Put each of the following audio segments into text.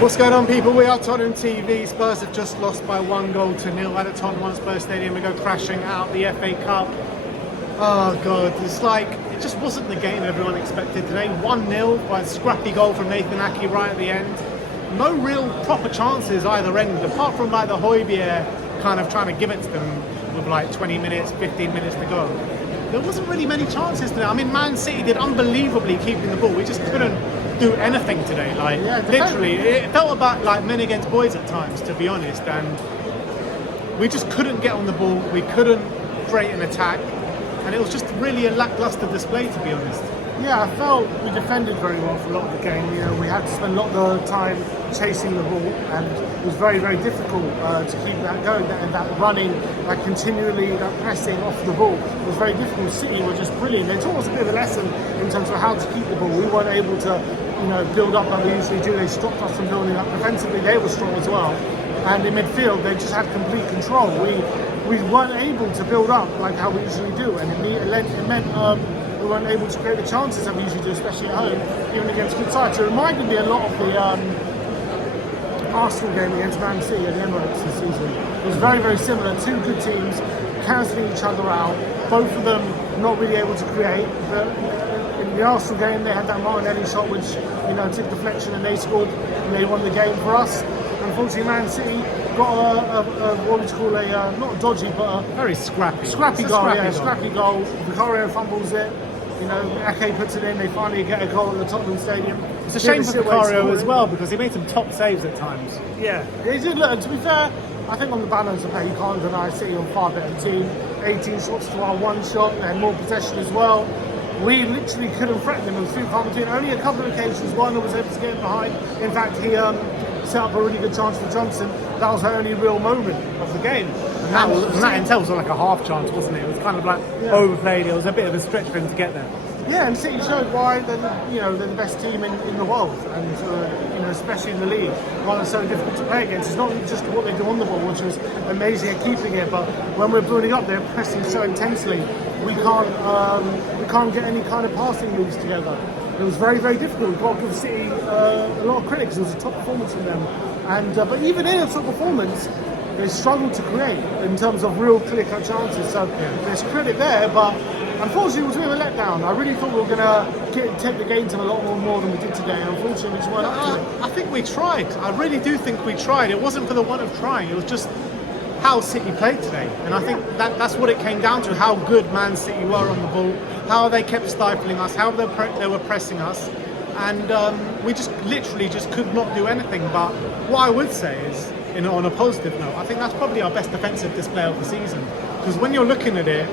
What's going on, people? We are Tottenham TV. Spurs have just lost by 1-0 at the Tottenham Hotspur Stadium. We go crashing out the FA Cup. Oh God, it's like it just wasn't the game everyone expected today. 1-0 by a scrappy goal from Nathan Ake right at the end. No real proper chances either end, apart from like the Højbjerg kind of trying to give it to them with like 20 minutes, 15 minutes to go. There wasn't really many chances today. I mean, Man City did unbelievably keeping the ball. We just couldn't do anything today. Like, literally, it felt about like men against boys at times, to be honest. And we just couldn't get on the ball. We couldn't create an attack, and it was just really a lackluster display, to be honest. Yeah, I felt we defended very well for a lot of the game. You know, we had to spend a lot of the time chasing the ball, and it was very, very difficult to keep that going. That running, that continually, that pressing off the ball was very difficult. City were just brilliant. They taught us a bit of a lesson in terms of how to keep the ball. We weren't able to, build up like we usually do. They stopped us from building up. Defensively, they were strong as well. And in midfield, they just had complete control. We weren't able to build up like how we usually do, and it meant we weren't able to create the chances that we usually do, especially at home, even against good sides. It reminded me a lot of the Arsenal game against Man City at the Emirates this season. It was very, very similar. Two good teams cancelling each other out, both of them not really able to create. But in the Arsenal game, they had that Martinelli shot which took deflection and they scored and they won the game for us. Unfortunately, Man City got what would you call not dodgy, but a very scrappy goal. Vicario fumbles it. Ake puts it in. They finally get a goal at the Tottenham Stadium. It's a shame for Vicario as well, because he made some top saves at times. Yeah, he did. Look, and to be fair, I think on the balance of play, you can't deny City on far better team. 18 shots to our 1 shot. They had more possession as well. We literally couldn't threaten them. It was too far between. Only a couple of occasions, Werner was able to get behind. In fact, he set up a really good chance for Johnson. That was her only real moment of the game. And that in itself was like a half chance, wasn't it? It was kind of like overplayed. It was a bit of a stretch for him to get there. Yeah, and City showed why they're the best team in the world, and especially in the league. Why they're so difficult to play against. It's not just what they do on the ball, which was amazing at keeping it, but when we're building up, they're pressing so intensely. We can't get any kind of passing moves together. It was very, very difficult. We've got to give City a lot of critics. It was a top performance from them, but even in a top performance, they struggled to create in terms of real clear-cut chances. So there's credit there, but unfortunately, it was a bit of a letdown. I really thought we were going to take the game to them a lot more than we did today, and unfortunately, we just weren't up to it. I think we tried. I really do think we tried. It wasn't for the want of trying. It was just how City played today, and I think that's what it came down to. How good Man City were on the ball, how they kept stifling us, how they were pressing us, and we just literally just could not do anything. But what I would say is, on a positive note, I think that's probably our best defensive display of the season, because when you're looking at it,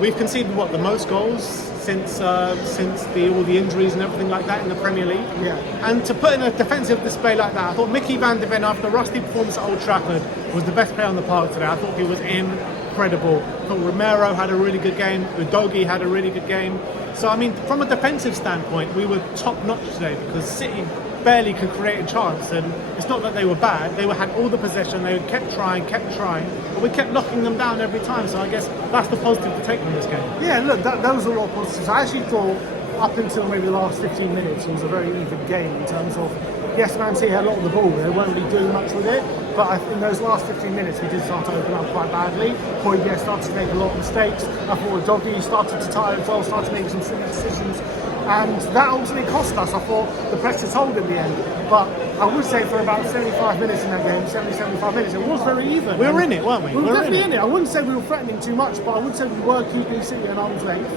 we've conceded the most goals since all the injuries and everything like that in the Premier League. Yeah. And to put in a defensive display like that, I thought Mickey van de Ven, after a rusty performance at Old Trafford, was the best player on the park today. I thought he was incredible. I thought Romero had a really good game. Udogie had a really good game. So I mean, from a defensive standpoint, we were top notch today, because City barely could create a chance, and it's not that they were bad. They had all the possession. They kept trying, but we kept knocking them down every time. So I guess that's the positive to take from this game. Yeah, look, that was a lot of positives. I actually thought up until maybe the last 15 minutes it was a very even game in terms of, yes, Man City had a lot of the ball. They weren't really doing much with it, but in those last 15 minutes we did start to open up quite badly. Højbjerg started to make a lot of mistakes. I thought Udogie started to tire as well, started making some silly decisions. And that ultimately cost us. I thought the press was hold in the end. But I would say for about 75 minutes in that game, 75 minutes, it was very even. We were in it, weren't we? We were definitely in it. I wouldn't say we were threatening too much, but I would say we were keeping City at arm's length.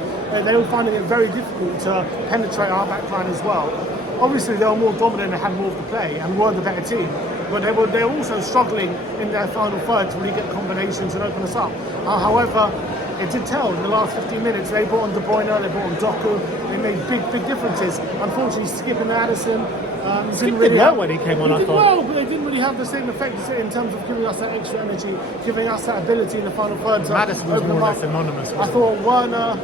They were finding it very difficult to penetrate our backline as well. Obviously, they were more dominant and had more of the play and were the better team. But they were also struggling in their final third to really get combinations and open us up. However, it did tell in the last 15 minutes. They brought on De Bruyne, they brought on Doku. They made big differences. Unfortunately, Skip and Addison didn't really well when he came on. I thought. Well, but they didn't really have the same effect in terms of giving us that extra energy, giving us that ability in the final third. Addison was more or less anonymous. I thought Werner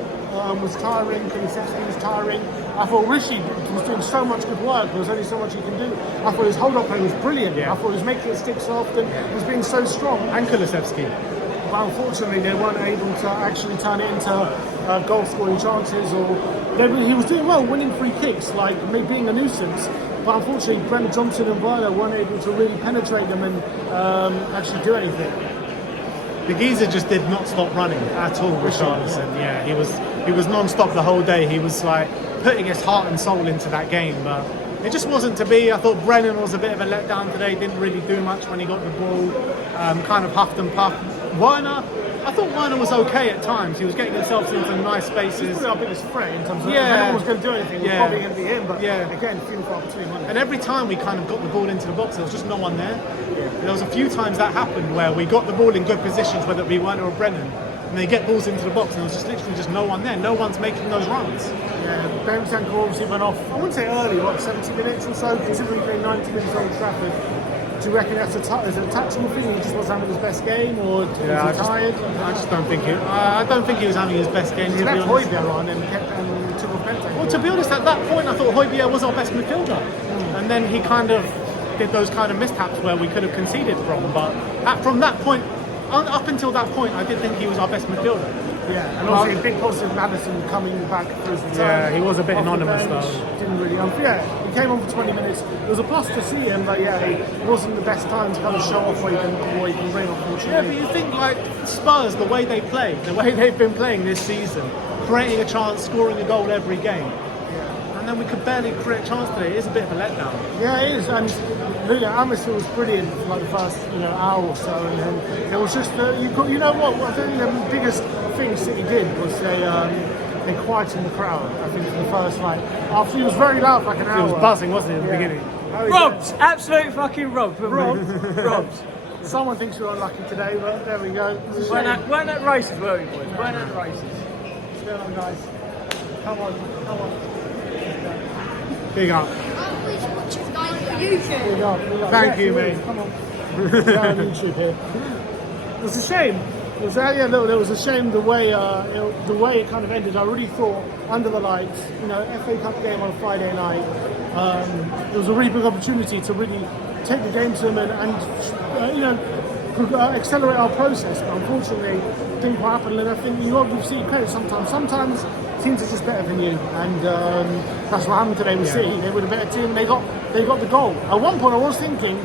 was tiring. Kulusevski was tiring. I thought Rishi was doing so much good work. There was only so much he can do. I thought his hold-up play was brilliant. I thought he was making it stick soft and was being so strong. And Kulusevski. But unfortunately, they weren't able to actually turn it into goal-scoring chances. He was doing well, winning free kicks, like being a nuisance. but unfortunately, Brent Johnson and Werner weren't able to really penetrate them and actually do anything. The geezer just did not stop running at all, Richarlison. Yeah, he was non-stop the whole day. He was like putting his heart and soul into that game, but it just wasn't to be. I thought Brennan was a bit of a letdown today. Didn't really do much when he got the ball. Kind of huffed and puffed. Werner, I thought Werner was okay at times. He was getting himself into nice spaces. He's probably our biggest threat in terms of if anyone was going to do anything, it was probably going to be him. But again, few and far between. And every time we kind of got the ball into the box, there was just no one there. There was a few times that happened where we got the ball in good positions, whether it be Werner or Brennan, and they get balls into the box, and there was just literally just no one there. No one's making those runs. Yeah, Bentancur obviously went off. I wouldn't say early, 70 minutes or so, considering playing 90 minutes on Trafford. Do you reckon that's a tactical thing? He just wasn't having his best game, or was he tired? I just don't think I don't think he was having his best game. He left Højbjerg on and took off Bentancur. Well, to be honest, at that point, I thought Højbjerg was our best midfielder, and then he kind of did those kind of mishaps where we could have conceded from. But from that point, up until that point, I did think he was our best midfielder. Yeah, and obviously a big positive Maddison coming back for his return. Yeah, he was a bit anonymous though. Didn't really. He came on for 20 minutes. It was a plus to see him, but it wasn't the best time to kind of show off what he can bring. Unfortunately. Yeah, but you think like Spurs, the way they play, the way they've been playing this season, creating a chance, scoring a goal every game. And then we could barely create a chance today. It is a bit of a letdown. Yeah, it is. And really, atmosphere was brilliant for like the first hour or so, and then it was just you know what? I think the biggest thing City did was they quietened the crowd. I think for the first after he was very loud for like an hour. He was buzzing, wasn't he, at the beginning? Robbed, absolute fucking robbed. Robbed. Someone thinks we're unlucky today, but there we go. Weren't at races, were we, boys? Weren't at races. What's going on, guys? Come on. Big up. Big up. Thank you, mate. Come on. We're on YouTube here. It was a shame. It was a shame the way it kind of ended. I really thought under the lights, FA Cup game on a Friday night. It was a really big opportunity to really take the game to them and accelerate our process. But unfortunately, it didn't quite happen. And I think you see credit sometimes. Sometimes teams are just better than you, and that's what happened today with City. They were the better team. They got the goal. At one point, I was thinking,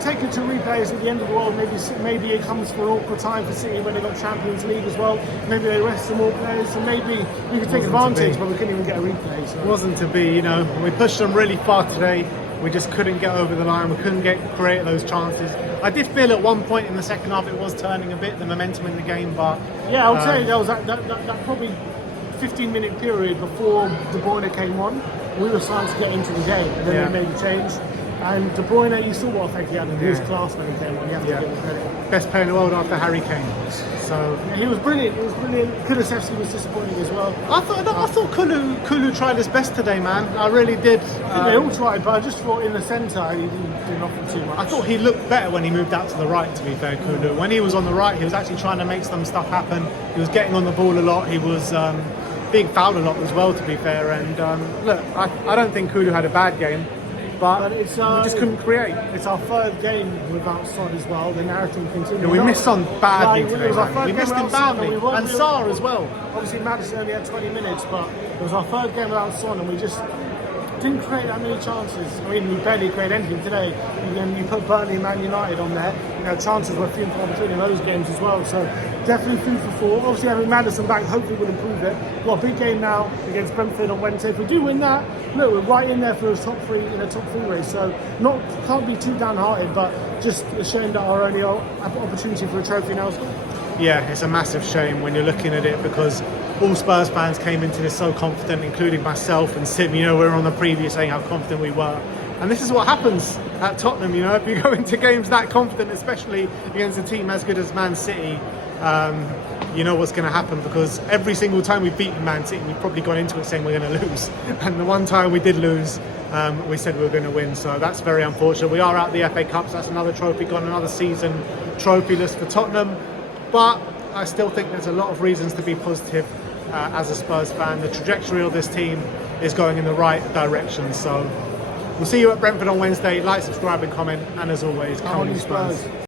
take it to replays at the end of the world. Maybe it comes for an awkward time for City when they got Champions League as well. Maybe they rest some more players, and maybe we could take advantage, but we couldn't even get a replay. So. It wasn't to be. We pushed them really far today. We just couldn't get over the line. We couldn't create those chances. I did feel at one point in the second half it was turning a bit, the momentum in the game, but yeah, I would say there was that probably 15-minute period before De Bruyne came on. We were starting to get into the game, and then they made a change. And De Bruyne, you saw what effect he had, and he was class when he came on. You have to give him credit. Best player in the world after Harry Kane. So he was brilliant. Kulusevski was disappointing as well. I thought Kulu tried his best today, man. I really did. They all tried, but I just thought in the centre he didn't do nothing too much. I thought he looked better when he moved out to the right, to be fair, Kulu. When he was on the right, he was actually trying to make some stuff happen. He was getting on the ball a lot. He was being fouled a lot as well, to be fair. And look, I don't think Kulu had a bad game. But we just couldn't create. It's our third game without Son as well. The narrative continues. We missed Son badly today. We missed him badly. And Sarr as well. Obviously, Maddison only had 20 minutes, but it was our third game without Son, and we just didn't create that many chances. I mean, we barely created anything today. And then you put Burnley and Man United on there. Chances were few and far between in those games as well. So definitely food for thought. Obviously, having Maddison back hopefully will improve it. We've got a big game now against Brentford on Wednesday. If we do win that, look, we're right in there for a top three race. So can't be too downhearted, but just a shame that our only opportunity for a trophy now is gone. Yeah, it's a massive shame when you're looking at it, because all Spurs fans came into this so confident, including myself and Sim. We were on the preview saying how confident we were. And this is what happens at Tottenham, if you go into games that confident, especially against a team as good as Man City, you know what's going to happen, because every single time we've beaten Man City, we've probably gone into it saying we're going to lose. And the one time we did lose, we said we were going to win. So that's very unfortunate. We are out the FA Cup, so that's another trophy gone, another season trophyless for Tottenham. But I still think there's a lot of reasons to be positive as a Spurs fan. The trajectory of this team is going in the right direction. So we'll see you at Brentford on Wednesday. Like, subscribe and comment. And as always, come on, Spurs.